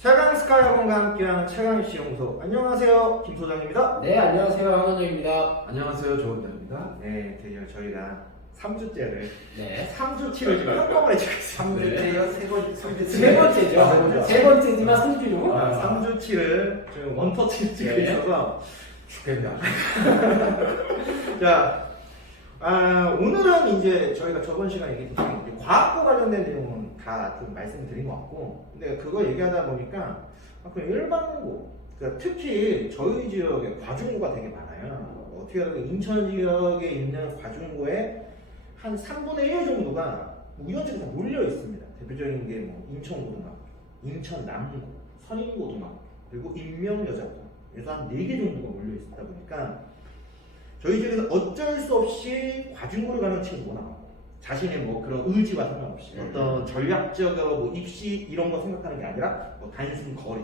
최강스카이학원과 함께하는 최강입시 연구소. 안녕하세요, 김 소장입니다. 네, 안녕하세요. 황원정입니다. 안녕하세요, 조은정입니다. 네, 드디어 저희가 3주째를 네. 3주치를 지금 한꺼번에 찍고 있습니다. 3주째요? 세 번째죠. 세 번째지만 3주. 3주치를 지금 원터치를 찍고 네. 있어서 죽겠다. 자, 오늘은 이제 저희가 저번 시간에 얘기했듯이 과학과 관련된 내용은 다 좀 말씀드린 것 같고, 근데 그거 얘기하다 보니까 그 일반고, 그러니까 특히 저희 지역에 과중고가 되게 많아요. 어떻게 보면 인천 지역에 있는 과중고의 한 3분의 1 정도가 우연치가 다 몰려 있습니다. 대표적인 게 뭐 인천고등학교, 인천남고, 선인고등학교, 그리고 인명여자고, 그래서 한 4개 정도가 몰려 있다 보니까 저희 지역에서 어쩔 수 없이 과중고를 가는 친구가 많고, 자신의 뭐 그런 의지와 상관없이 어떤 전략적으로 뭐 입시 이런 거 생각하는 게 아니라 뭐 단순 거리,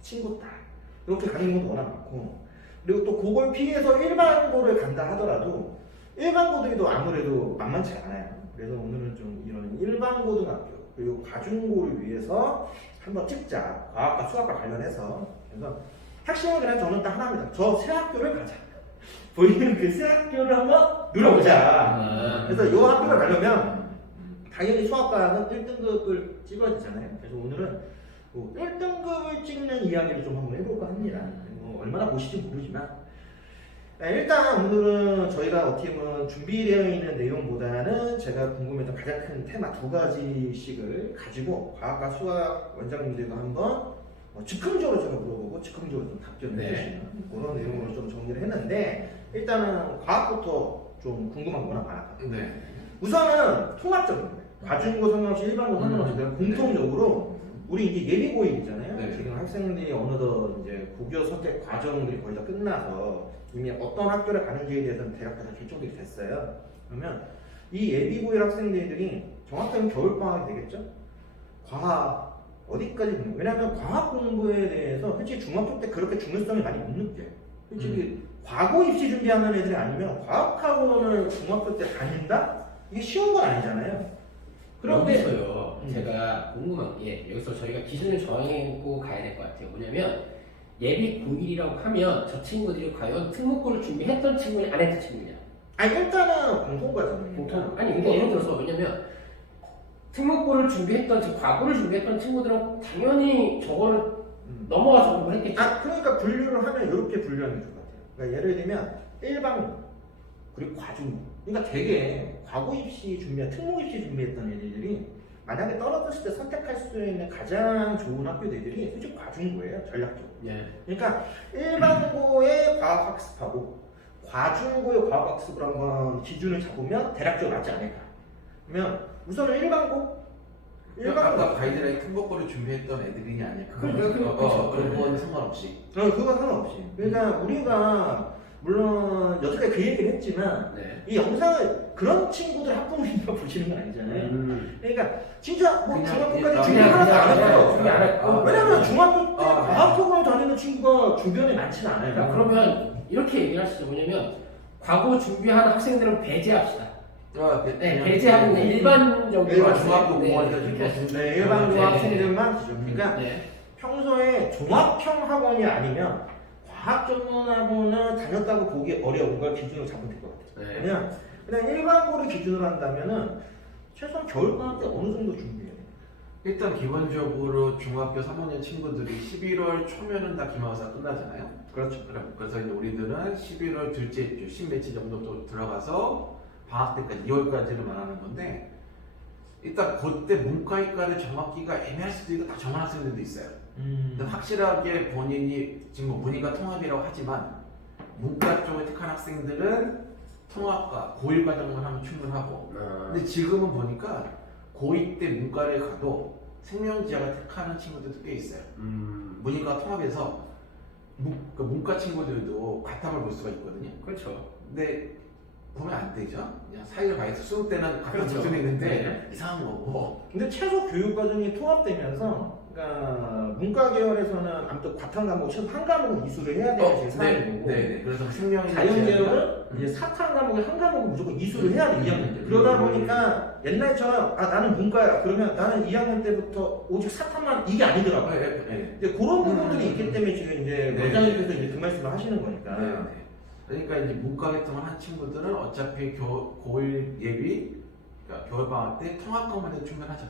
친구 딸 이렇게 가는 경우도 워낙 많고, 그리고 또 그걸 피해서 일반고를 간다 하더라도 일반고들도 아무래도 만만치 않아요. 그래서 오늘은 좀 이런 일반고등학교 그리고 과중고를 위해서 한번 찍자. 과학과 수학과 관련해서. 그래서 핵심은 그냥 저는 딱 하나입니다. 저 새 학교를 가자. 보이는 그 새 학교를 한번 눌러보자. 그래서 이 학교를 가려면 당연히 수학과는 1등급을 찍어야 되잖아요. 그래서 오늘은 뭐 1등급을 찍는 이야기를 좀 한번 해볼까 합니다. 뭐 얼마나 보실지 모르지만 일단 오늘은 저희가 어떻게 보면 준비되어 있는 내용보다는 제가 궁금했던 가장 큰 테마 2가지씩을 가지고 과학과 수학 원장님들과 한번 즉흥적으로 제가 물어보고 즉흥적으로 좀 답변을 해주시는 그런 내용으로 좀 정리를 했는데, 일단은 과학부터 좀 궁금한 거 워낙 많았거든요. 네. 우선은 통합적인 거예요. 과중고 상관없이 일반고 상관없이 그냥 공통적으로 우리 이제 예비고일이잖아요. 네. 지금 학생들이 어느덧 이제 고교 선택 과정들이 거의 다 끝나서 이미 어떤 학교를 가는지에 대해서는 대략 다 결정들이 됐어요. 그러면 이 예비고일 학생들이 정확하게 겨울방학이 되겠죠? 과학 어디까지 보는 거예요? 왜냐하면 과학 공부에 대해서 솔직히 중학교 때 그렇게 중요성을 많이 못 느껴요. 솔직히 과거 입시 준비하는 애들이 아니면 과학학원을 중학교 때 다닌다? 이게 쉬운 건 아니잖아요. 그런데 여기서요, 제가 궁금한 게 여기서 저희가 기준을 정하고 가야 될 것 같아요. 뭐냐면 예비 고1이라고 하면 저 친구들이 과연 특목고를 준비했던 친구냐 안 했던 친구냐. 아니 일단은 공통과정이에요. 공통. 아니 근데 예를 들어서 왜냐면 특목고를 준비했던 과거를 준비했던 친구들은 당연히 저거를 넘어가서 공부를 했겠죠. 그러니까 분류를 하면 이렇게 분류하는 게 좋을 것 같아요. 그러니까 예를 들면 일반고 그리고 과중고. 그러니까 되게 과거 입시 준비한 특목 입시 준비했던 애들이 만약에 떨어졌을 때 선택할 수 있는 가장 좋은 학교들이 솔직히 과중고예요, 전략적으로. 예. 그러니까 일반고의 과학학습하고 과중고의 과학학습을 한번 기준을 잡으면 대략적으로 맞지 않을까. 그러면 우선은 일반고. 아까 가이드라인 특목고를 준비했던 애들이냐 아니야? 그렇죠. 그런 건 상관없이. 그거 상관없이. 그러니까 우리가 물론 여태까지 그 얘기를 했지만 네. 이 영상을 그런 친구들 학부모님과 보시는 건 아니잖아요. 그러니까 진짜 뭐 그냥 중학교까지 그냥 준비 하나도 안 했어. 준비 안 했고. 왜냐면 중학교 때 아, 과학학원을 다니는 친구가 주변에 많지는 않아요. 자, 그러면 이렇게 얘기를 하시죠. 뭐냐면 과거 준비하는 학생들은 배제합시다. 네, 배제하는 게 일반적인 일반 학생. 중학교 네, 공부하는 그렇게 친구. 네, 일반 네, 학생들만 기준. 그러니까 네. 평소에 종합형 학원이 아니면 과학 전문 학원을 다녔다고 보기 어려운 걸 기준으로 잡으면 될 것 같아요. 네. 그냥 일반고를 기준으로 한다면은 최소한 겨울방학 때 어느 정도 준비해야 돼요? 일단 기본적으로 중학교 3학년 친구들이 11월 초면은 다 기말고사 끝나잖아요. 그렇죠. 그래서 이제 우리들은 11월 둘째 주, 10며칠 정도 또 들어가서 방학 때까지 2월까지를 말하는 건데, 일단 그때 문과이과를 정하기가 애매할 수도 있고 딱 정한 학생들도 있어요. 근데 확실하게 본인이 지금 뭐 문이과 통합이라고 하지만 문과 쪽에 택한 학생들은 통합과 고1 과정만 하면 충분하고, 근데 지금은 보니까 고2 때 문과를 가도 생명지학을 택하는 친구들도 꽤 있어요. 문이과 통합에서 문과 친구들도 과탐을 볼 수가 있거든요. 그렇죠. 근데 보면 안 되죠. 그냥 사회를 봐서 수능 때는 과탐 그렇죠. 볼 수는 있는데 네. 이상한 거고. 근데 최소 교육 과정이 통합되면서 그러니까 문과 계열에서는 아무튼 과탐 과목 최소 한 과목은 이수를 해야 되는 제 사안이고 네. 그래서 생명이 자연 계열은 이제 사탐 과목에 한 과목은 무조건 이수를 해야 돼 2학년 때. 그러다 보니까 옛날처럼 나는 문과야 그러면 나는 2학년 때부터 오직 사탐만 이게 아니더라고요. 이제 그런 부분들이 있기 때문에 지금 이제 네. 원장님께서 이제 그 말씀을 하시는 거니까. 네. 그러니까 이제 문과 계통을 한 친구들은 어차피 고1 예비 그러니까 겨울방학 때 통합과목만 해도 충분하죠.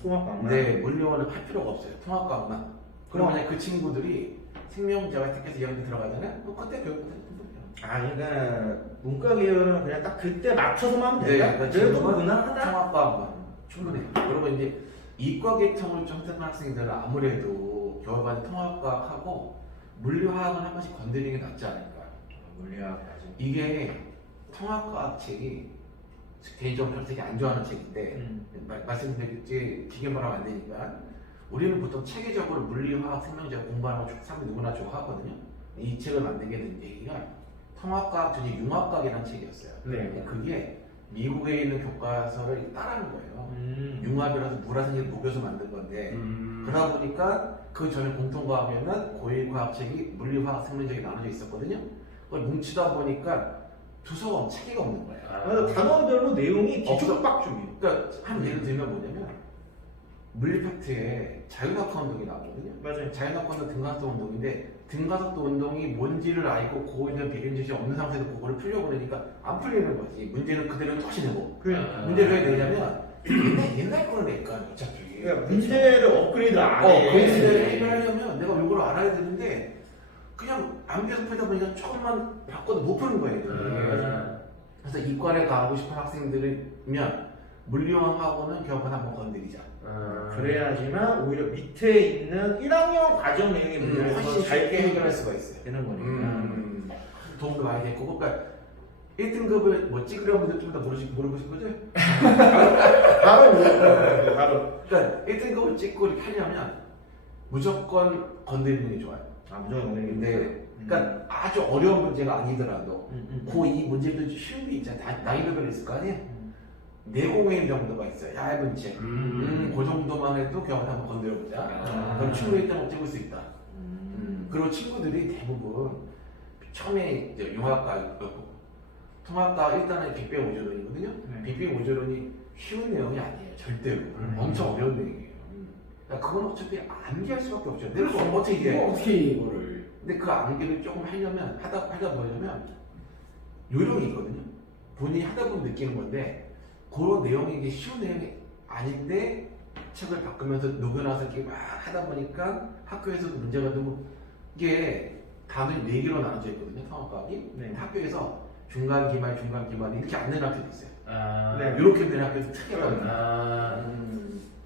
통합과목. 네, 물리원은 할 필요가 없어요. 통합과목만. 그럼 만약 그 친구들이 생명자가 택해서 2학년 들어가잖아요. 그때 교육부터 했던 거죠. 아, 그러니까 문과 계열은 그냥 딱 그때 맞춰서만 하면 된다. 그러니까 그래도 지금은 무난하다. 통합과목만 충분해요. 그리고 이제 이과 계통을 좀 선택한 학생들은 아무래도 겨울반 통합과학하고 물리화학은 한 번씩 건드리는 게 낫지 않을까. 물리학까지. 이게 통합과학 책이 개인적으로 별로 되게 안 좋아하는 책인데 말씀드릴지 기계 말하면 안 되니까 우리는 보통 체계적으로 물리화학 생명제학 공부하는 거 사람들이 누구나 좋아하거든요. 이 책을 만들게 된 얘기가 통합과학 전에 융합과학이라는 책이었어요. 네. 그게 미국에 있는 교과서를 따라한 거예요. 융합이라서 물화생을 녹여서 만든 건데 그러다 보니까 그 전에 공통과학에는 고1 과학책이 물리화학 생명제학이 나눠져 있었거든요. 그걸 뭉치다 보니까 두서가 체계가 없는 거예요. 그래서 단원별로 내용이 없어. 뒤죽박죽이에요. 그러니까 한 예를 들면 뭐냐면 물리 파트에 자유낙하 운동이 나오거든요. 맞아요. 자유낙하 운동 등가속도 운동인데 등가속도 운동이 뭔지를 알고 그거에 대한 비견지시 없는 상태에서 그거를 풀려고 그러니까 안 풀리는 거지. 문제는 그대로 다시 내고 문제를 왜 내냐면 옛날 거를 내니까 어차피 그러니까 문제를 업그레이드 안 해. 그 문제를 해결하려면 내가 이걸 알아야 되는데 그냥 암기해서 풀다 보니까 조금만 바꿔도 못 푸는 거예요. 그래서 이과를 가고 싶은 학생들이면 물리원하고는 교육은 한번 건드리자. 그래야지만 오히려 밑에 있는 1학년 과정 내용의 문제를 훨씬 잘 쉽게 해결할 해결할 수가 있어요. 되는 거니까. 도움도 많이 됐고, 그러니까 1등급을 뭐 찍으려면 좀 더 모르실 거죠? 바로. 그러니까 1등급을 찍고 이렇게 하려면 무조건 건드리는 게 좋아요. 무조건 근데 그러니까 아주 어려운 문제가 아니더라도 고2 문제도 쉬운 게 있잖아요. 난이도별로 있을 거 아니에요? 내공의 정도가 있어요. 얇은 책. 그 정도만 해도 경험을 한번 건드려보자. 그럼 충분히 1등 찍을 수 있다. 그리고 친구들이 대부분 처음에 이제 융합과, 통합과 일단은 빅뱅 오조론이거든요. 빅뱅 오조론이 쉬운 내용이 아니에요. 절대로. 엄청 어려운 내용이에요. 그러니까 그건 어차피 암기할 수밖에 없죠. 내가 어떻게 이게 어떻게 이거를 근데 그 암기를 조금 하려면 하다 보려면 요령이 있거든요. 본인이 하다 보면 느끼는 건데 그런 내용이 이게 쉬운 내용이 아닌데 책을 바꾸면서 녹여놔서 이렇게 막 하다 보니까 학교에서도 문제가 되고 이게 단원이 4개로 나눠져 있거든요. 통합과학이. 네. 학교에서 중간 기말 이렇게 안 내는 학교도 있어요. 네. 이렇게 내는 학교도 특이하거든요.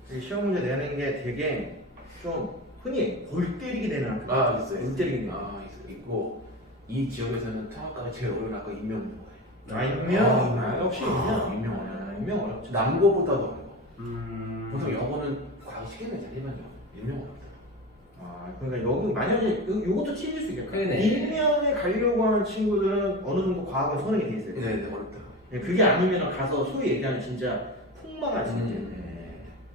이 시험 문제 내는 게 되게 좀 흔히 골 때리게 되는 학교. 있어요. 골 때리게 되는. 있고 이 지역에서는 통합과가 제일 어려운 학교가 임명인 거예요. 임명? 역시 임명. 임명 어렵죠. 남고보다도 어려워. 보통 영어는 과학 시간에 잘 일반적 임명 어렵다. 그러니까 여기 만약에 요것도 팁일 수 있겠다. 그러네. 임명에 가려고 하는 친구들은 어느 정도 과학은 손에 돼 있어요. 네, 어렵다. 그게 아니면 가서 소위 얘기하는 진짜 폭망할 수 있죠.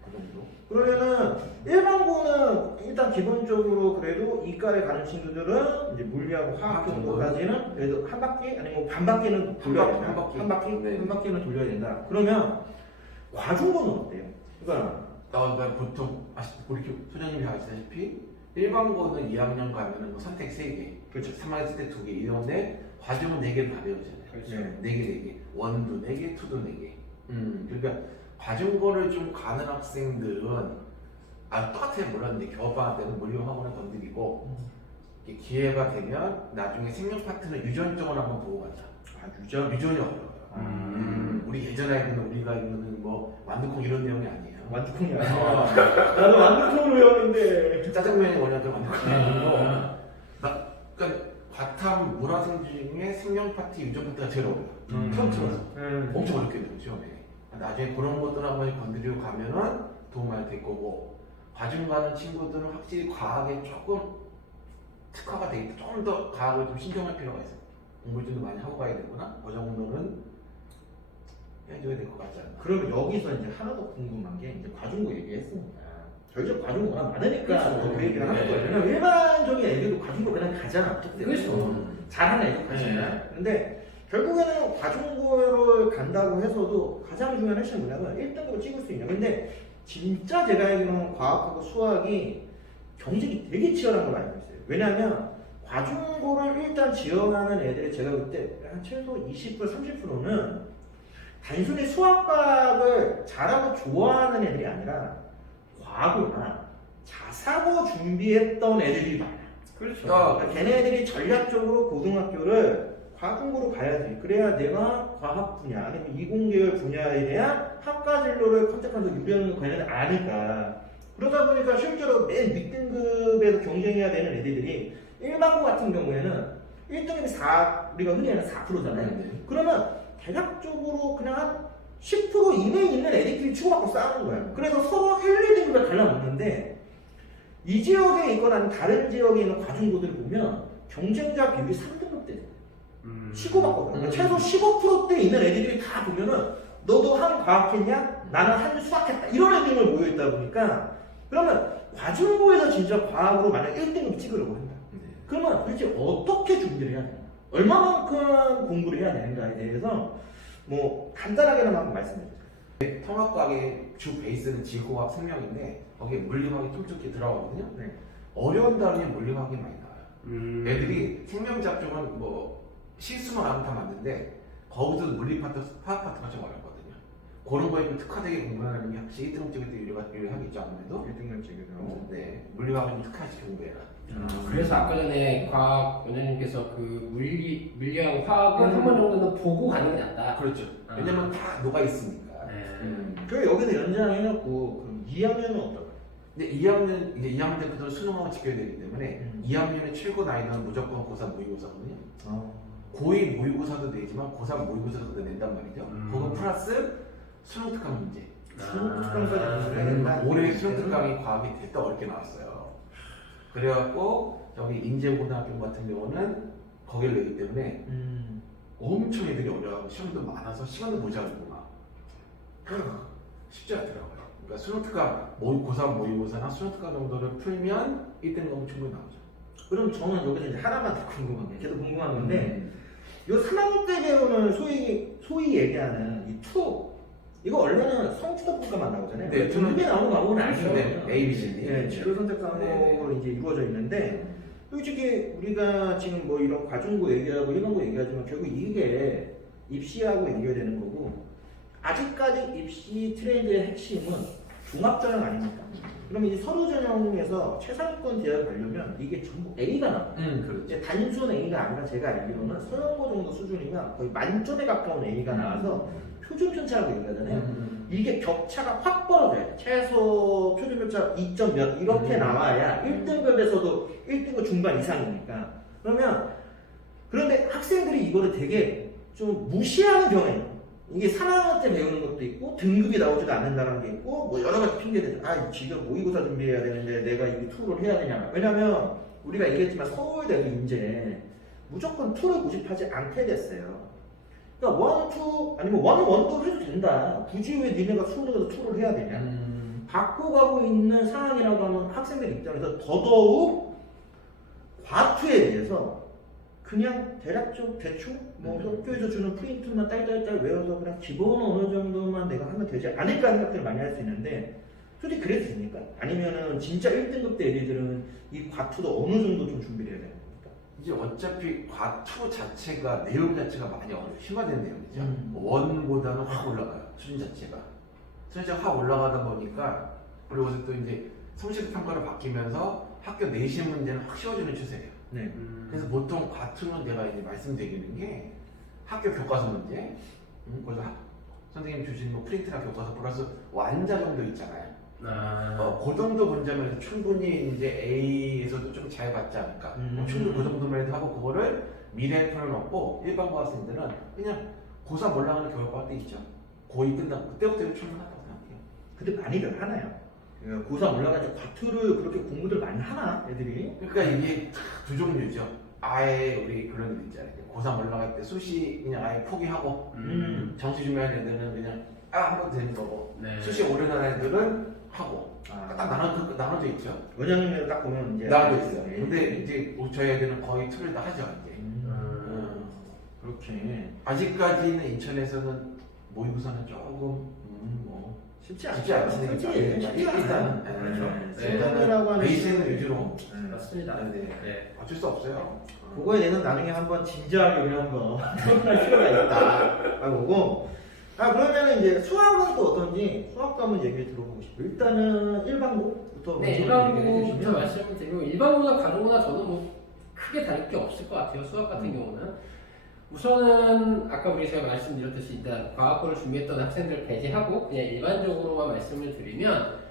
그 정도. 그러면은 일반고는 일단 기본적으로 그래도 이과에 가는 친구들은 이제 물리하고 화학 정도까지는 그래도 한 바퀴 아니면 뭐 반 바퀴는 돌려야 된다. 한 바퀴? 네. 한 바퀴는 돌려야 된다. 그러면 과중고는 어때요? 그러니까 나 보통 우리 소장님이 아시다시피 일반고는 2학년 가면은 뭐 선택 3개, 그렇죠. 3학년 선택 2개 이런데 과중은 4개를 다 배우잖아요. 그렇죠. 네. 4개. 원도 4개, 투도 4개. 그러니까 과중고를 좀 가는 학생들은 똑같아요. 몰랐는데 겨울방학 때는 물리학원을 건드리고 이게 기회가 되면 나중에 생명 파트는 유전 쪽을 한번 보고 가자. 유전이 어려워요. 우리 예전에 우리가 알고는 뭐 완두콩 이런 내용이 아니에요. 완두콩이 아니야. 나도 완두콩을 외웠는데. 짜장면이 원래는 완두콩이 아니고 그러니까 과탐 문화생 중에 생명 파트, 유전 파트가 제일 어려워요. 처음 들어서 엄청 어렵게 돼요 시험에. 나중에 그런 것들 한 번씩 건드리고 가면은 도움 많이 될 거고 과중 가는 친구들은 확실히 과학에 조금 특화가 돼 있다. 조금 더 과학을 좀 신경할 필요가 있어요. 공부를 좀 더 많이 하고 가야 되거나 그 정도는 해줘야 될 것 같지 않나. 그러면 여기서 이제 하나 더 궁금한 게 이제 과중고 얘기했으니까 저희 집 과중고가 많으니까 그렇죠. 그 얘기를 하는 네. 거예요. 왜냐면 일반적인 애들도 과중고 그냥 가잖아. 그렇죠. 잘하는 애도 가잖아. 네. 근데 결국에는 과중고를 간다고 해서도 가장 중요한 핵심 뭐냐면 1등급을 찍을 수 있냐. 근데 진짜 제가 알기로는 과학하고 수학이 경쟁이 되게 치열한 걸로 알고 있어요. 왜냐면 과중고를 일단 지원하는 애들이 제가 그때 한 최소 20% 30%는 단순히 수학과학을 잘하고 좋아하는 애들이 아니라 과거나 자사고 준비했던 애들이 많아요. 그렇죠. 그러니까 걔네들이 전략적으로 고등학교를 과학공부로 가야지. 그래야 내가 과학 분야 아니면 이공계열 분야에 대한 학과 진로를 선택하면서 유리한 거 걔네는 아니까. 그러다 보니까 실제로 맨 윗등급에서 경쟁해야 되는 애들이 일반고 같은 경우에는 1등급이 4, 우리가 흔히 하는 4%잖아요. 그러면 대략적으로 그냥 한 10% 이내에 있는 애들끼리 치고받고 싸우는 거예요. 그래서 서로 1, 2등급을 갈라먹는데 이 지역에 있거나 아니면 다른 지역에 있는 과중고들을 보면 경쟁자 비율이 3등급 대 치고받거든요. 그러니까 최소 15%대 있는 애들이 다 보면은 너도 한 과학했냐? 나는 한 수학했다. 이런 애들만 모여있다 보니까 그러면 과중고에서 진짜 과학으로 만약 1등급 찍으려고 한다. 그러면 도대체 어떻게 준비를 해야 되나? 얼마만큼 공부를 해야 되는가에 대해서 뭐 간단하게나마 한번 말씀해 주세요. 통합과학의 주 베이스는 지구과학 생명인데 거기에 물리학이 tum툭히 들어가거든요. 네. 어려운 단원이 물리학이 많이 나와요. 애들이 생명작중은 뭐 실수만 하면 다 맞는데 거기서 물리 파트, 화학 파트가 좀 어렵거든요. 그런 거에 좀 특화되게 공부하는 게 확실히 1등급 쪽에도 유리하겠죠 아무래도. 1등급 찍으세요. 네, 물리학은 좀 특화시 공부해라. 그래서 아까 전에 과학 원장님께서 그 물리하고 화학은 한 번 정도는 보고 가는 게 낫다. 그렇죠. 왜냐면 다 녹아 있으니까. 네. 그 여기서 연장해놓고 그럼 2학년은 어떨까요? 근데 2학년 이제 2학년 때부터 수능하고 지켜야 되기 때문에 2학년의 최고 난이도는 무조건 고3 모의고사거든요. 고2 모의고사도 내지만 고3 모의고사도 낸단 말이죠. 그거 플러스 수능 특강 문제. 수능특강까지 해야 된다. 올해 수능 특강이 과학이 됐다 어렵게 나왔어요. 그래갖고 저기 인제고등학교 같은 경우는 거기를 내기 때문에 엄청 애들이 어려워하고 시험도 많아서 시간도 모자르고 막 쉽지 않더라고요. 그러니까 수능 특강 고3 모의고사나 수능 특강 정도를 풀면 1등급은 충분히 나오죠. 그럼 저는 여기서 이제 하나만 더 궁금한 게 계속 궁금한 건데 요 3학년 때 배우는 소위 얘기하는 이 투 이거 원래는 성취도 평가만 나오잖아요. 네, 등급이 나오는 과목은 아니죠. 네, A, B, C, D. 네, 진로 선택 과목으로 이제 이루어져 있는데 솔직히 우리가 지금 뭐 이런 과중고 얘기하고 이런 거 얘기하지만 결국 이게 입시하고 연결되는 거고 아직까지 입시 트렌드의 핵심은 종합전형 아닙니까? 그러면 이제 서류전형에서 최상위권 대학을 가려면 이게 전부 A가 나와요. 그렇죠. 이제 단순 A가 아니라 제가 알기로는 서영고 정도 수준이면 거의 만점에 가까운 A가 나와서 표준 편차라고 얘기하잖아요. 이게 격차가 확 벌어져요. 최소 표준 편차 2점 몇 이렇게 나와야 1등급에서도 1등급 중반 이상이니까. 그런데 학생들이 이거를 되게 좀 무시하는 경향이 이게 3학년 때 배우는 것도 있고 등급이 나오지도 않는다는 게 있고 뭐 여러 가지 핑계대죠. 지금 모의고사 준비해야 되는데 내가 이 투를 해야 되냐. 왜냐면 우리가 얘기했지만 서울대도 이제 무조건 투를 고집하지 않게 됐어요. 그러니까 원, 투 아니면 원도 해도 된다. 굳이 왜 니네가 수능에서 투를 해야 되냐. 바꿔가고 있는 상황이라고 하면 학생들 입장에서 더더욱 과투에 대해서 그냥 대략적 대충 뭐 학교에서 주는 프린트만 딸딸딸 외워서 그냥 기본 어느 정도만 내가 하면 되지 않을까 생각들을 많이 할 수 있는데 솔직히 그래도 됩니까? 아니면은 진짜 1등급 때 애들은 이 과투도 어느 정도 좀 준비를 해야 되는 겁니까? 이제 어차피 과투 자체가 내용 자체가 많이 심화된 내용이죠. 원보다는 확 올라가요. 수준 자체가 확 올라가다 보니까 그리고 또 이제 성실 평가로 바뀌면서 학교 내신 문제는 확 쉬워지는 추세예요. 네. 그래서 보통 과투는 내가 이제 말씀드리는 게 학교 교과서 문제, 그래서 선생님 주신 뭐 프린트나 교과서 플러스 완자 정도 있잖아요. 그 정도 문제면 충분히 이제 A에서도 좀 잘 받지 않을까. 충분히 그 정도만 해도 하고 그거를 미래에 풀어놓고 일반고 학생들은 그냥 고3 올라가는 교육과학 때 있죠. 고2 끝나고 그때부터 충분하다고 생각해요. 근데 많이들 하나요? 고3 올라가서 과투를 그렇게 공부들 많이 하나 애들이? 그러니까 이게 두 종류죠. 아예 우리 그런 애 있잖아요. 고3 올라갈 때 수시 그냥 아예 포기하고 정시 준비하는 애들은 그냥 한 번 되는 거고 네. 수시 오래 나는 애들은 하고 딱 나눠져 있죠. 원장님을 딱 보면 이제 나눠져 있어요. 예. 근데 이제 저희 애들은 거의 틀을 다 하죠 이제. 그렇게 아직까지는 인천에서는 모의고사는 조금 뭐 쉽지 쉽지 않습니다. 솔직히 쉽지 않아요. 일단 그렇죠. 네. 일단이라고 하는 베이스는 위주로 맞습니다. 네. 네. 어쩔 수 없어요. 그거에 대해서 나중에 한번 진지하게 우리 한번 토론할 필요가 있다라고 보고 그러면 이제 수학은 또 어떤지 수학도 한번 얘기 들어보고 싶어요. 일단은 일반고부터 네, 일반고부터 말씀을 드리고 일반고나 과정고나 저는 뭐 크게 다를 게 없을 것 같아요. 수학 같은 경우는 우선은 아까 우리 제가 말씀드렸듯이 일단 과학고를 준비했던 학생들 배제하고 그냥 일반적으로만 말씀을 드리면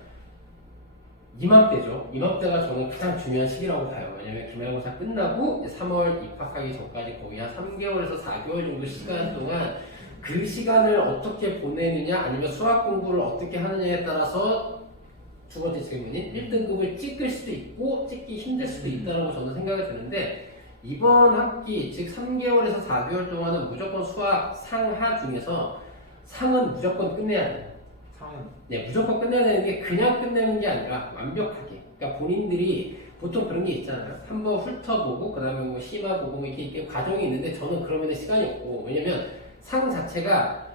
이맘때죠. 이맘때가 저는 가장 중요한 시기라고 봐요. 왜냐면 기말고사 끝나고 3월 입학하기 전까지 거의 한 3개월에서 4개월 정도 시간 동안 그 시간을 어떻게 보내느냐 아니면 수학 공부를 어떻게 하느냐에 따라서 두 번째 질문인 1등급을 찍을 수도 있고 찍기 힘들 수도 있다고 저는 생각이 드는데 이번 학기 즉 3개월에서 4개월 동안은 무조건 수학 상하 중에서 상은 무조건 끝내야 돼요. 상은 네, 무조건 끝내야 되는 게 그냥 끝내는 게 아니라 완벽하게. 그러니까 본인들이 보통 그런 게 있잖아요. 한번 훑어보고 그다음에 뭐 심화보고 뭐 이렇게 과정이 있는데 저는 그러면 시간이 없고 왜냐면 상 자체가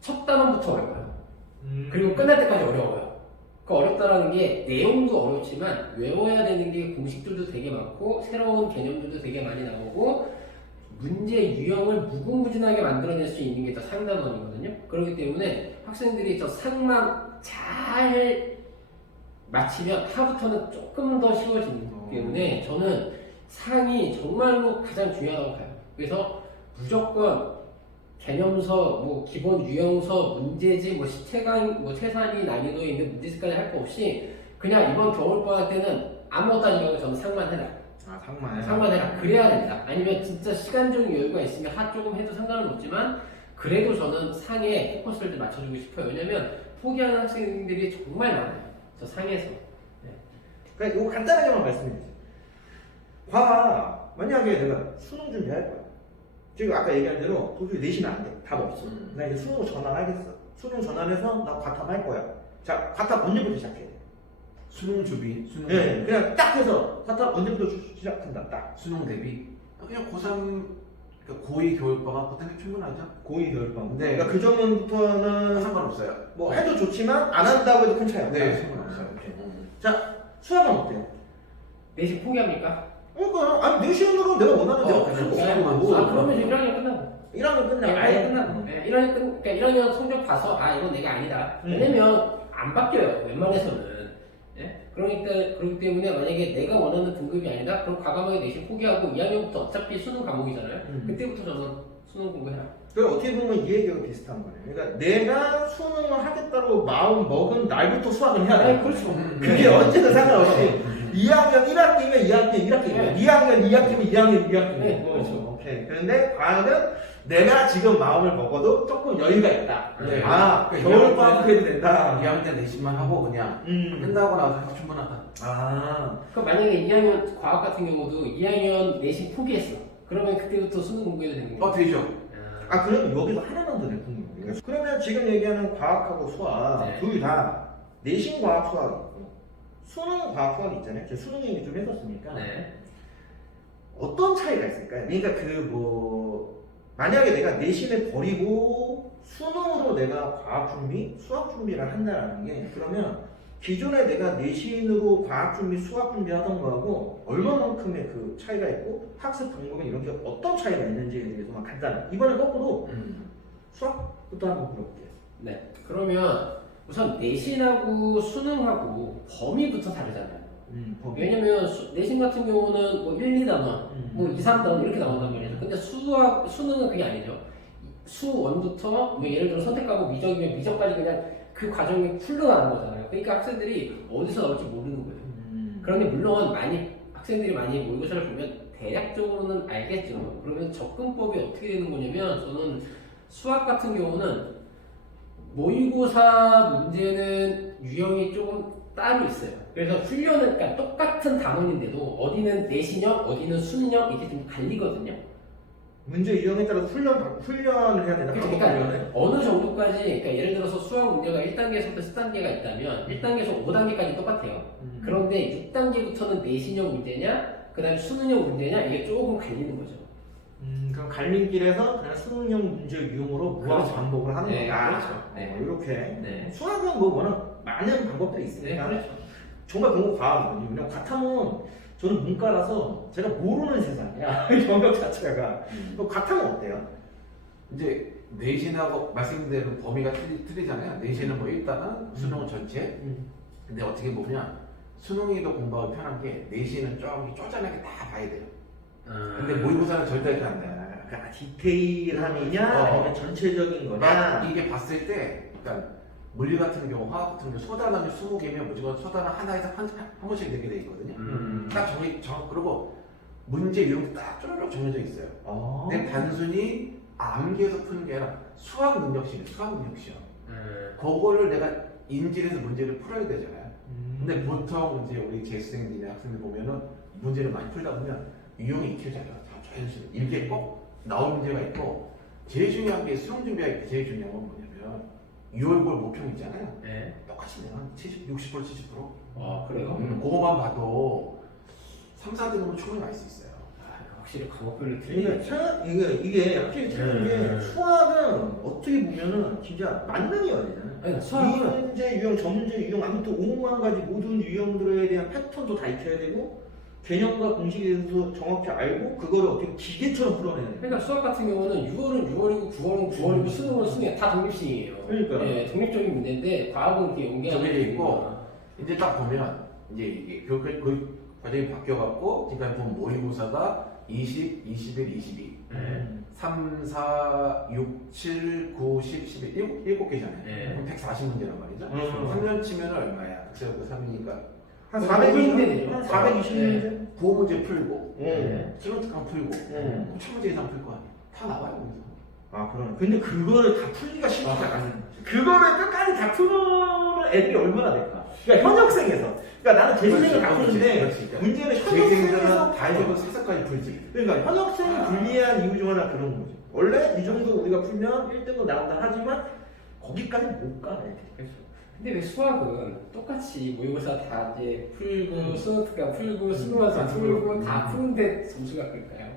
첫 단원부터 어려워요. 그리고 끝날 때까지 어려워요. 그 어렵다라는 게 내용도 어렵지만 외워야 되는 게 공식들도 되게 많고 새로운 개념들도 되게 많이 나오고 문제 유형을 무궁무진하게 만들어낼 수 있는 게 더 상단원이거든요. 그렇기 때문에 학생들이 저 상만 잘 마치면 하부터는 조금 더 쉬워지기 때문에 저는 상이 정말로 가장 중요하다고 봐요. 그래서 무조건 개념서, 뭐 기본 유형서, 문제집, 뭐 시체강, 뭐 최상위 난이도에 있는 문제집까지 할 거 없이 그냥 이번 겨울방학 때는 아무것도 아니라고 저는 상만 해라. 상만 해라. 그래야 된다. 아니면 진짜 시간적인 여유가 있으면 하 조금 해도 상관은 없지만 그래도 저는 상에 포커스를 좀 맞춰주고 싶어요. 왜냐면 포기하는 학생들이 정말 많아요. 저 상에서. 네. 그러니까 이거 간단하게만 말씀드릴게요. 과학 만약에 내가 수능 준비할 거야. 지금 아까 얘기한 대로 도저히 내시는 안 돼. 답 없어. 나 이제 수능으로 전환하겠어. 수능 전환해서 나 과탐 할 거야. 자, 과탐 언제부터 시작해? 수능 준비, 수능 네, 그냥 딱 해서 과탐 언제부터 시작한다. 딱. 수능 대비 그냥 고3 그러니까 고2 겨울방학 그때는 충분하죠. 고2 겨울방학. 네. 그러니까 그 전부터는 상관없어요. 뭐 해도 좋지만 안 한다고 해도 큰 차이 없다. 네, 상관없어요. 오케이. 자, 수학은 어때요? 내신 포기합니까? 그러니까 아니 내신으로 내가 원하는 대로 할 수가 그냥 없는 거고. 그러면 이제 1학년 끝나고. 1학년 끝나고. 아예 끝나고. 네, 1학년 성적 봐서 이건 내가 아니다. 왜냐면 안 바뀌어요. 웬만해서는. 예? 그렇기 때문에 만약에 내가 원하는 등급이 아니다? 그럼 과감하게 내신 포기하고 2학년부터 어차피 수능 과목이잖아요. 그때부터 저는 수능 공부해라. 그 어떻게 보면 이 얘기가 비슷한 거예요. 그러니까 내가 수능을 하겠다고 마음 먹은 날부터 수학을 해야 돼. 그렇죠. 그게 언제든 상관없이 2학년 1학기면 2학기 1학기고 2학년 2학기면 2학년 2학기고. 네, 그렇죠. 오케이. 그런데 과학은 내가 지금 마음을 먹어도 조금 여유가 있다. 네. 아, 그러니까 겨울 방학 해도 된다. 2학년 때 내신만 하고 그냥 끝나고 나서 충분하다. 그 만약에 2학년 과학 같은 경우도 2학년 내신 포기했어. 그러면 그때부터 수능 공부해도 되는 거예요. 되죠. 그러면 여기서 하나만 더 내보는 거예요. 그러면 지금 얘기하는 과학하고 수학 네. 둘 다 내신 과학 수학이 있고 수능 과학 수학이 있잖아요. 제가 수능 얘기 좀 했었으니까 네. 어떤 차이가 있을까요? 그러니까 만약에 내가 내신을 버리고 수능으로 내가 과학 준비, 수학 준비를 한다라는 게 그러면 기존에 내가 내신으로 과학 준비, 수학 준비 하던 거하고 얼마만큼의 그 차이가 있고 학습 방법에 이런 게 어떤 차이가 있는지에 대해서만 간단히 이번엔 거꾸로 수학부터 한번 물어볼게요. 네. 그러면 우선 내신하고 수능하고 범위부터 다르잖아요. 왜냐면 내신 같은 경우는 뭐 1, 2단원, 뭐 2, 3단원 이렇게 나온단 말이죠. 근데 수능은 그게 아니죠. 수1부터 뭐 예를 들어 선택 과목 미적이면 미적까지 그냥 그 과정이 풀로 가는 거잖아요. 그러니까 학생들이 어디서 나올지 모르는 거예요. 그런데 물론 학생들이 많이 모의고사를 보면 대략적으로는 알겠죠. 그러면 접근법이 어떻게 되는 거냐면 저는 수학 같은 경우는 모의고사 문제는 유형이 조금 따로 있어요. 그래서 훈련은 그러니까 똑같은 단원인데도 어디는 내신형, 어디는 수능형 이렇게 좀 갈리거든요. 문제 유형에 따라서 훈련을 해야 되나? 그러니까 어느 정도까지, 그러니까 예를 들어서 수학 문제가 1단계에서부터 10단계가 있다면 1단계에서 5단계까지 똑같아요. 그런데 6단계부터는 내신형 문제냐, 그 다음에 수능형 문제냐, 이게 조금 갈리는 거죠. 그럼 갈림길에서 그냥 수능형 문제 유형으로 무한 그렇죠. 반복을 하는 네, 거다. 그렇죠. 네. 이렇게. 네. 수학은 뭐 워낙 많은 방법들이 네, 있으니까 그렇죠. 정말 공부 과학이거든요. 그냥 과탐은 저는 문과라서 제가 모르는 세상이야. 영역 자체가. 과탐은 어때요? 이제 내신하고 말씀드린 대로 범위가 틀리잖아요. 내신은 뭐 일단은 수능 전체. 근데 어떻게 보면 수능이 더 공부하기 편한 게 내신은 좀 쪼잔하게 다 봐야 돼요. 근데 모의고사는 절대 이렇게 안 돼. 그러니까 디테일함이냐 아니면 전체적인 거냐. 막 이게 봤을 때, 그러니까 물리 같은 경우, 화학 같은 경우 소단원이 20개면 무조건 소단원 하나에서 한 번씩 내게 돼 있거든요. 딱 그리고 문제 유형도 딱 쪼르륵 정해져 있어요. 근데 단순히 암기해서 푸는 게 아니라 수학 능력 시험. 그거를 내가 인지해서 문제를 풀어야 되잖아요. 근데 보통 이제 우리 재수생들이나 학생들 보면은 문제를 많이 풀다 보면 유형이 익혀져요. 자연스럽게 이게 꼭 나올 문제가 있고, 제일 중요한 게 수능 준비할 때 제일 중요한 건 뭐냐면 6월골 모평 있잖아요. 네. 똑같이 내가 60% 70%. 아, 그래요? 그거만 봐도 3, 4등급은 충분히 갈 수 있어요. 확실히 과목별로 이게 틀리네. 이게 확실히 틀린 게 수학은 어떻게 보면은 진짜 만능이어야 되잖아요. 아니, 이 수학은 문제 유형, 저 문제 유형, 아무튼 5만 가지 모든 유형들에 대한 패턴도 다 익혀야 되고 개념과 공식에 대해서 정확히 알고 그거를 어떻게 기계처럼 풀어내야 돼요. 그러니까 수학 같은 경우는 6월은 6월이고 9월은 9월이고 수능은 수능이야. 다 독립식이에요. 그러니까요. 네, 독립적인 문제인데 과학은 이렇게 연계하는 정해져 있고, 이제 딱 보면 이제 이게 그 과정이 바뀌어갖고 지금까지 보면 모의고사가 20, 21, 22, 3, 4, 6, 7, 9, 10, 11 일곱 개잖아요. 네. 그럼 140문제란 말이죠. 3년 치면 얼마야? 그래서 3이니까 한 뭐 420문제? 한 네. 420문제? 구호 문제 풀고, 네. 기본특강 풀고, 네. 1000문제 이상 풀 거 아니야. 다 나와요 거기서. 아, 그러네. 근데 그거를 다 풀기가 쉽지가 않아요. 그거를 끝까지 다 푸는 애들이 얼마나 될까? 그러니까 현역생에서. 그러니까 나는 재수생을 다 푸는데 문제는 재생들은 현역생에서 다 해주고 사사까지 풀지. 그러니까 현역생이 불리한 이유 중 하나 그런 거죠. 원래 이 정도 우리가 풀면 1등은 나온다 하지만 거기까지 못 가. 근데 왜 수학은 똑같이 모의고사 다 이제 풀고 수능특강 풀고 수능원서 풀고 다 푸는데 점수가 끌까요?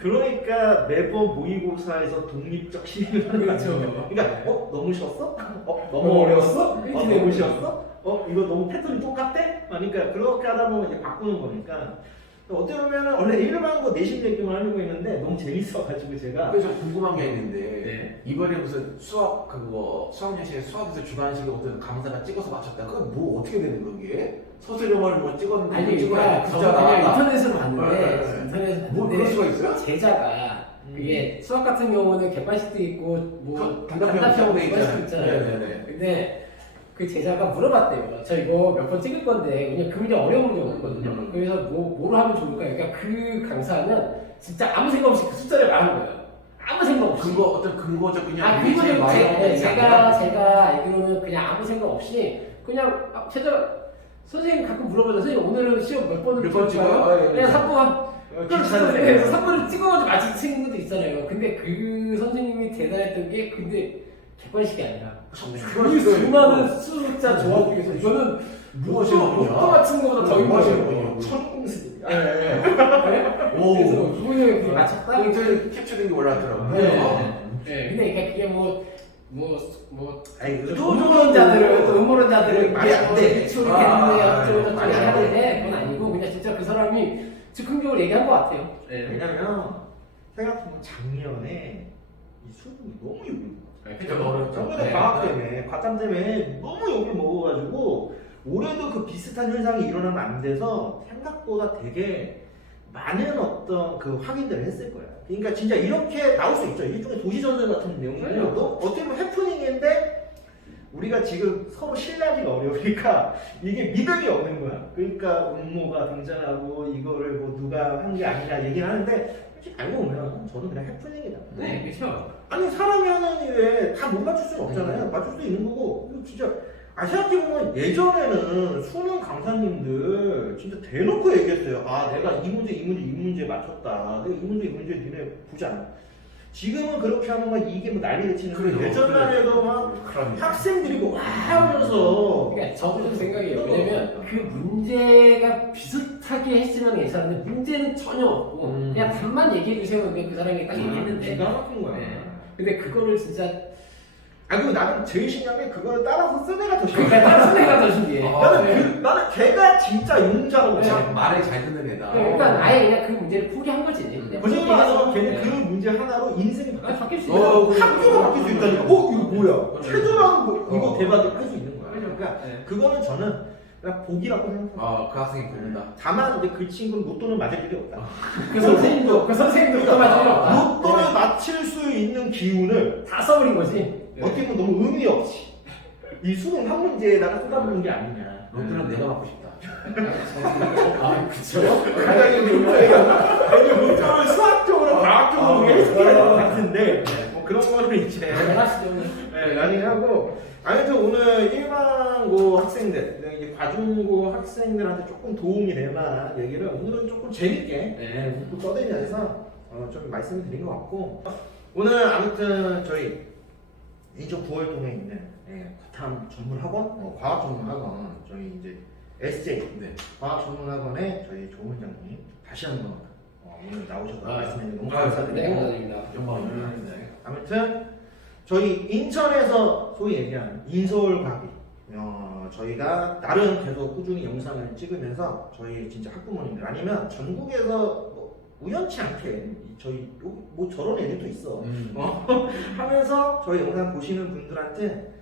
그러니까 매번 모의고사에서 독립적 시행을 하는 그렇죠. 거죠. 그러니까 너무 쉬웠어? 너무 어려웠어? 이렇게 너무 쉬웠어? 이거 너무 패턴이 똑같아? 그러니까 그렇게 하다 보면 이제 바꾸는 거니까 어떻게 보면 원래 일반고 내신 얘기만 하려고 했는데 너무 재밌어가지고 제가 그래서 궁금한 게 있는데 네. 이번에 무슨 수학여시에 수학에서 주관식을 어떤 강사가 찍어서 맞췄다. 그건 뭐 어떻게 되는 거게? 서술형을 뭐 찍었는데 아니 찍어야 그러니까 숫자 저도 그냥 나왔다. 인터넷으로 봤는데 인터넷에서 뭐 그럴 수가 있어요? 제자가 그게 수학 같은 경우는 객관식도 있고 뭐 단답형 돼 객관식도 있잖아요. 네네네. 근데 그 제자가 물어봤대요. 저 이거 몇 번 찍을 건데 그냥 그 문제 어려운 문제 없거든요. 그래서 뭐로 하면 좋을까? 그러니까 그 강사는 진짜 아무 생각 없이 그 숫자를 말하는 거예요. 아무 생각 없이. 어떤 근거적 그냥 그거는 제가 알기로는 그냥 아무 생각 없이 그냥 제가 선생님 가끔 물어보죠. 선생님 오늘은 시험 몇 번을 번 찍을까요? 찍어요? 그냥 3번 귀찮은데. 3번을 찍어가지고 맞힌 친구들 있잖아요. 근데 그 선생님이 대단했던 게 근데 객관식이 아니라 그 수많은 숫자 조합 중에서 이거는 로또 맞춘 거보다 더 힘든 거예요. 천공습. 그래서 기분이 형이 그게 맞췄다? 꽁트 캡처된 게 올라왔더라고요. 네. 근데 그게 아니, 음모론자들은 또 음모론자들은 말이 안 돼. 기초를 말이 겠는데 안 하는데 그건 아니고 그냥 진짜 그 사람이 즉흥적으로 얘기한 것 같아요. 왜냐면 생각해보면 작년에 이 수능이 너무 욕을 그죠, 어렵죠. 작년에 네. 방학 때문에 과탐 때문에 너무 욕을 먹어가지고 올해도 그 비슷한 현상이 일어나면 안 돼서 생각보다 되게 많은 어떤 그 확인들을 했을 거야. 그러니까 진짜 이렇게 나올 수 있죠. 일종의 도시전설 같은 내용이고 어떻게 보면 해프닝인데 우리가 지금 서로 신뢰하기가 어려우니까 이게 믿음이 없는 거야. 그러니까 음모가 등장하고 이거를 뭐 누가 한 게 아니냐 얘기를 하는데 솔직히 알고 보면 저는 그냥 해프닝이다. 네, 그렇죠. 아니 사람이 하는 일에 다 못 맞출 수는 없잖아요. 맞출 수도 있는 거고. 그리고 진짜 생각해보면 예전에는 수능 강사님들 문제를 진짜 대놓고 얘기했어요. 아, 내가 이 문제 맞췄다. 내가 이 문제 니네 보지 않아. 지금은 그렇게 하면 막 이게 뭐 난리를 치는데 예전날에도 막 그럼 학생들이 뭐 와 하면서 그러니까 저도 좀 생각해요. 왜냐면 그 문제가 비슷하게 했으면 괜찮은데 문제는 전혀 없고 그냥 답만 얘기해 주세요. 근데 그 사람이 딱 얘기했는데 기가 막힌 거야. 네. 근데 그거를 진짜 그리고 나는 제일 신기한 게 그걸 따라서 쓴 애가 더 신기해. 그러니까 다른 애가 더 신기해. 나는 걔가 진짜 용자고. 참 말을 잘 듣는 애다. 그러니까 아예 그냥 그 문제를 포기한 거지. 거짓말 안 하고 걔는 그 문제 하나로 인생이 바뀔 수 있어. 있어. 학교가 바뀔 수 있다니까. 이거 뭐야? 최저라고 뭐 이거 대박을 할 수 있는 거야. 네. 그러니까 그거는 저는 그냥 복이라고 생각해요. 그 학생이 보인다. 다만 이제 그 친구는 로또는 맞을 일이 없다. 그 선생님도 또 맞을 일 없다. 로또를 맞힐 수 있는 기운을 다 써버린 거지. 어떻게 보면 너무 의미 없이 이 수능 한 문제에다가 쏟아부은 게 아니냐. 로또는 내가 받고 싶다. 아, 그쵸. 가장 로또를 수학적으로 과학적으로 해석해야 될 것 같은데 뭐 그런 거는 이제 하시죠. 네, 나중에 하고 아무튼 오늘 일반고 학생들 이제 과중고 학생들한테 조금 도움이 될 만한 얘기를 오늘은 조금 재밌게 웃고 떠들면서 좀 말씀을 드린 것 같고 오늘 아무튼 저희 인천 9월동에 있는 과탐 전문학원, 과학 전문학원 저희 이제 SJ 과학 전문학원의 저희 조원장님 다시 한번 오늘 나오셔서 말씀해 주셔서 너무 감사드리고 네, 감사드립니다. 영광입니다. 아무튼 저희 인천에서 소위 얘기하는 인서울과기 저희가 나름 계속 꾸준히 영상을 찍으면서 저희 진짜 학부모님들 아니면 전국에서 우연치 않게 저희 뭐 저런 애들도 있어 하면서 저희 영상 보시는 분들한테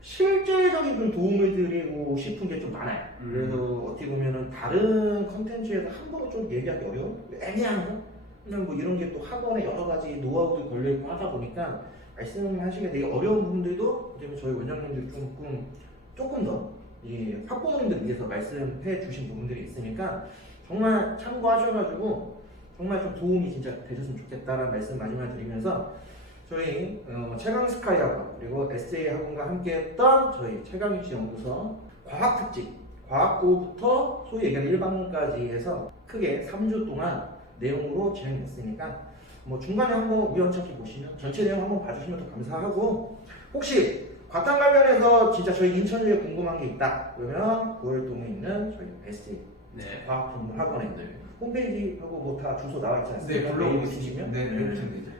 실제적인 좀 도움을 드리고 싶은 게 좀 많아요. 그래서 어떻게 보면은 다른 컨텐츠에서 함부로 좀 얘기하기 어려운 애매한 거 그냥 뭐 이런 게 또 학원에 여러 가지 노하우도 걸려 있고 하다 보니까 말씀하시기 되게 어려운 부분들도 이제 저희 원장님들이 조금 더 이 학부모님들 위해서 말씀해 주신 부분들이 있으니까 정말 참고하셔가지고 정말 좀 도움이 진짜 되셨으면 좋겠다라는 말씀 마지막에 드리면서 저희 최강 스카이 학원 그리고 SJ 학원과 함께했던 저희 최강유치 연구소 과학 특집 과학고부터 소위 얘기하는 일반론까지 해서 크게 3주 동안 내용으로 진행됐으니까 뭐 중간에 한번 우연찮게 보시면 전체 내용 한번 봐주시면 더 감사하고 혹시 과탐 관련해서 진짜 저희 인천에 궁금한 게 있다 그러면 9월동에 있는 저희 SJ 과학전문학원에 홈페이지하고 뭐 다 주소 나와 있지 않습니까? 블로그 있으시면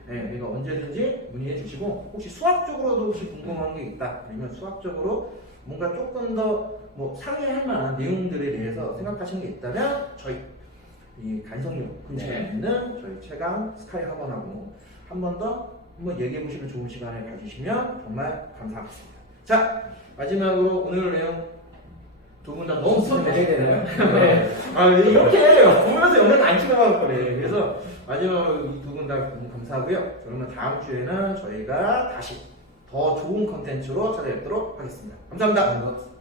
그러니까 언제든지 문의해 주시고 혹시 수학적으로도 혹시 궁금한 게 있다 아니면 수학적으로 뭔가 조금 더 뭐 상의할 만한 내용들에 대해서 생각하시는 게 있다면 저희 이 간성역 근처에 있는 저희 최강 스카이 학원하고 한 번 더 한번 얘기해 보시면 좋은 시간을 가지시면 정말 감사하겠습니다. 자 마지막으로 오늘 내용 두 분 다 너무 내야 되나요? 이렇게 보면서 영상 안 찍어갈 거래. 그래서 마지막으로 이 두 분 다 너무 감사하고요. 그러면 다음 주에는 저희가 다시 더 좋은 컨텐츠로 찾아뵙도록 하겠습니다. 감사합니다.